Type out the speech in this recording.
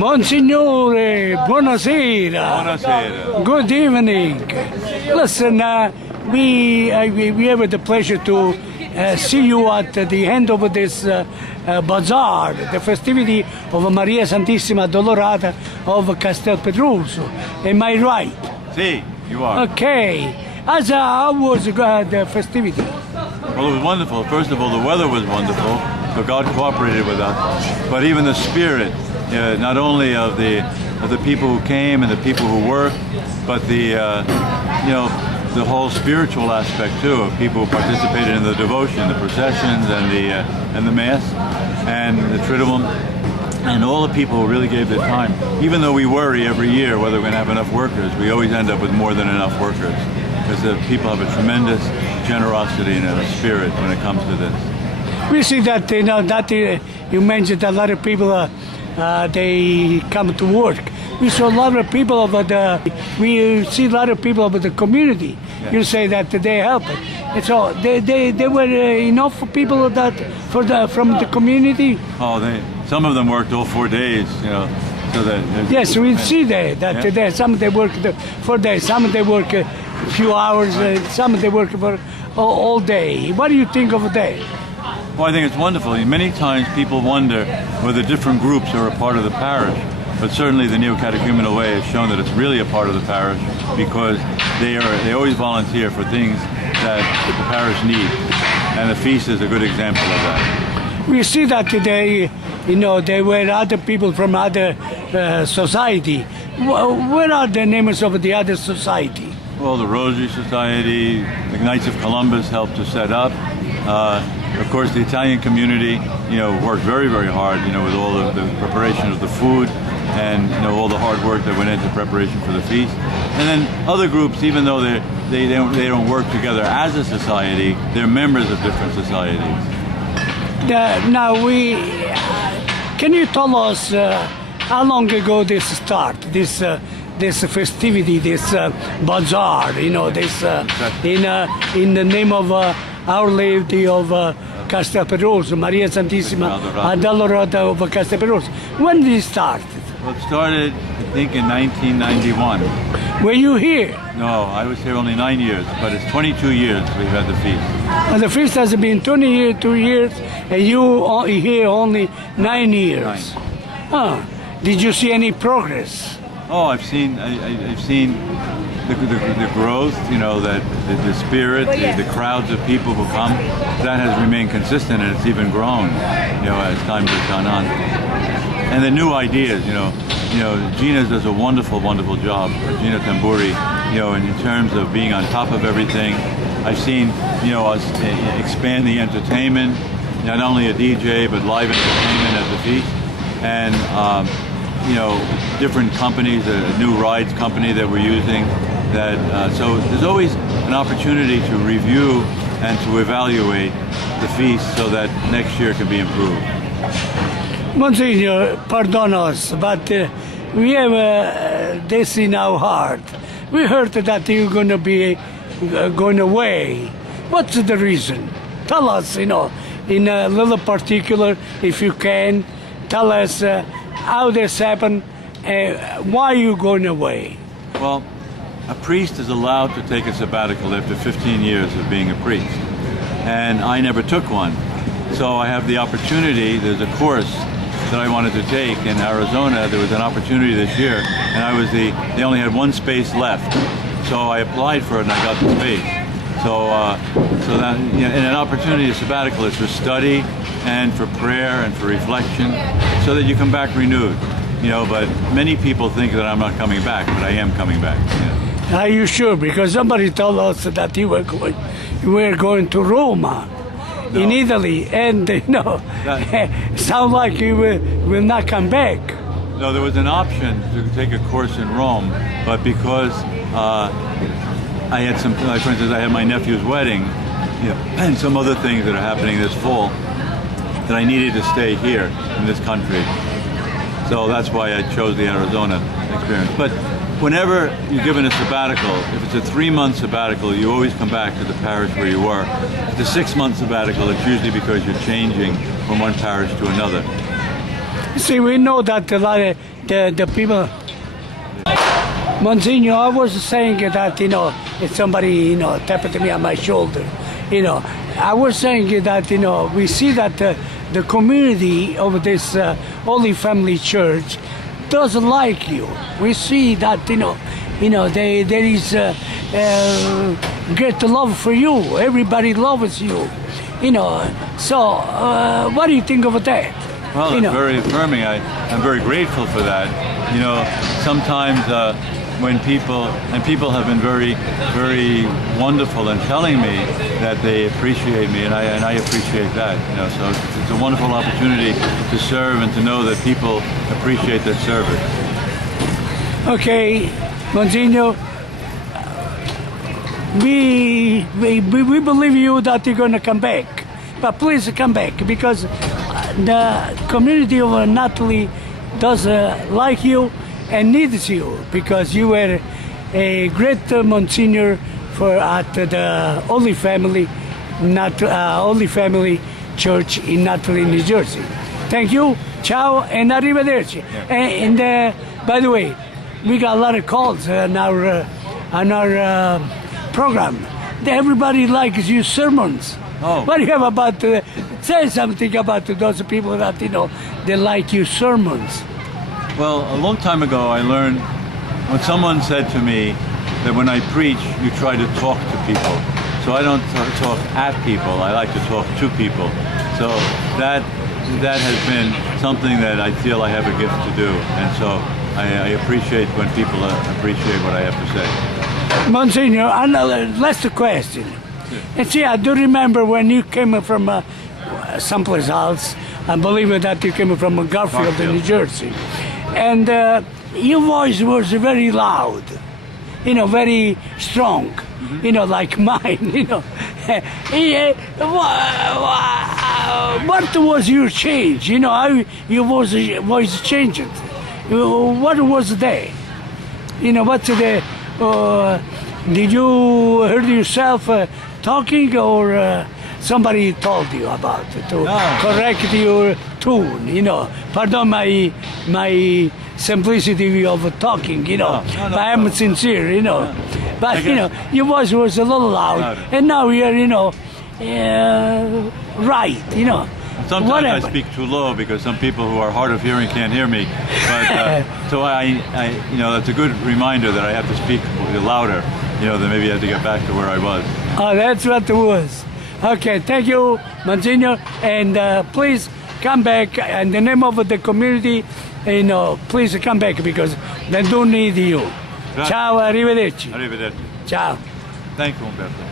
Monsignore, buonasera. Buonasera. Good evening. Listen, we have the pleasure to see you at the end of this bazaar, the festivity of Maria Santissima Addolorata of Castelpetroso. Am I right? See, you are. Okay. How was the festivity? Well, it was wonderful. First of all, the weather was wonderful, so God cooperated with us. But even the spirit, not only of the people who came and the people who worked, but the the whole spiritual aspect too of people who participated in the devotion, the processions, and the mass, and the triduum, and all the people who really gave their time. Even though we worry every year whether we're going to have enough workers, we always end up with more than enough workers because the people have a tremendous generosity and a spirit when it comes to this. We see that you mentioned a lot of people they come to work. We saw a lot of people we see a lot of people of the community. Yeah. You say that they help it. And so they were enough people that from the community. Oh, some of them worked all 4 days, So that yes, we see that yeah. Some they work 4 days, some they work a few hours, some they work for all day. What do you think of that? Well, I think it's wonderful. Many times people wonder whether different groups are a part of the parish, but certainly the Neo-Catechumenal Way has shown that it's really a part of the parish because they always volunteer for things that the parish needs, and the feast is a good example of that. We see that today, there were other people from other society. Where are the names of the other society? Well, the Rosary Society, the Knights of Columbus helped to set up. Of course, the Italian community, worked very, very hard, with all of the preparation of the food and all the hard work that went into preparation for the feast. And then other groups, even though they don't work together as a society, they're members of different societies. Now, can you tell us how long ago this started? This festivity, this bazaar, this in the name of Our Lady of Castelpetroso, Maria Santissima Addolorata of Castelpetroso. When did it start? Well, it started, I think, in 1991. Were you here? No, I was here only 9 years, but it's 22 years we've had the feast. And the feast has been 22 years, and you here only 9 years. 9. Did you see any progress? Oh, I've seen the growth, that the spirit, the crowds of people who come, that has remained consistent, and it's even grown, as time has gone on. And the new ideas, Gina does a wonderful, wonderful job, Gina Tamburi, in terms of being on top of everything. I've seen, us expand the entertainment, not only a DJ, but live entertainment at the feast. And, different companies, a new rides company that we're using. So there's always an opportunity to review and to evaluate the feast so that next year can be improved. Monsignor, pardon us, but we have this in our heart. We heard that you're going to be going away. What's the reason? Tell us, in a little particular, if you can, tell us how this happened, why you going away? Well, a priest is allowed to take a sabbatical after 15 years of being a priest, and I never took one. So I have the opportunity, there's a course that I wanted to take in Arizona. There was an opportunity this year, and they only had one space left. So I applied for it and I got the space. So that, and an opportunity, a sabbatical, is for study and for prayer and for reflection, so that you come back renewed. But many people think that I'm not coming back, but I am coming back. Are you sure? Because somebody told us that you were going to Roma, in Italy, and sound like you will not come back. No, there was an option to take a course in Rome, but because I had some, like for instance, I had my nephew's wedding, and some other things that are happening this fall, that I needed to stay here in this country. So that's why I chose the Arizona experience. But whenever you're given a sabbatical, if it's a 3-month sabbatical, you always come back to the parish where you were. If it's a 6-month sabbatical, it's usually because you're changing from one parish to another. See, we know that a lot of the people. Monsignor, I was saying that, if somebody, tapped me on my shoulder, I was saying that, we see that the community of this Holy Family Church doesn't like you. We see that, there is great love for you. Everybody loves you, So, what do you think of that? Well, it's very affirming. I'm very grateful for that. Sometimes when people have been very, very wonderful in telling me that they appreciate me, and I appreciate that. So it's a wonderful opportunity to serve and to know that people appreciate that service. Okay, Monsignor, we believe you that you're going to come back, but please come back because the community of Naples does like you and needs you because you were a great Monsignor at the Holy Family Church in Naples, New Jersey. Thank you. Ciao and arrivederci. Yeah. And by the way, we got a lot of calls on our program. Everybody likes your sermons. Oh. What do you have about? Say something about those people that they like your sermons. Well, a long time ago I learned when someone said to me that when I preach, you try to talk to people. So I don't talk at people, I like to talk to people. So that has been something that I feel I have a gift to do. And so I appreciate when people appreciate what I have to say. Monsignor, last question. And see, I do remember when you came from someplace else, I believe that you came from Garfield, New Jersey. And your voice was very loud, very strong, like mine, What was your change? How your voice changed? What was that? What's the, did you hear yourself talking or somebody told you about it to correct your tune, Pardon my simplicity of talking, but I'm sincere, But, your voice was a little loud, and now you're, right, Sometimes I speak too low because some people who are hard of hearing can't hear me. But so that's a good reminder that I have to speak louder, then maybe I have to get back to where I was. Oh, that's what it was. Okay, thank you, Monsignor, and please come back. In the name of the community, please come back because they do need you. Grazie. Ciao, arrivederci. Arrivederci. Ciao. Thank you, Umberto.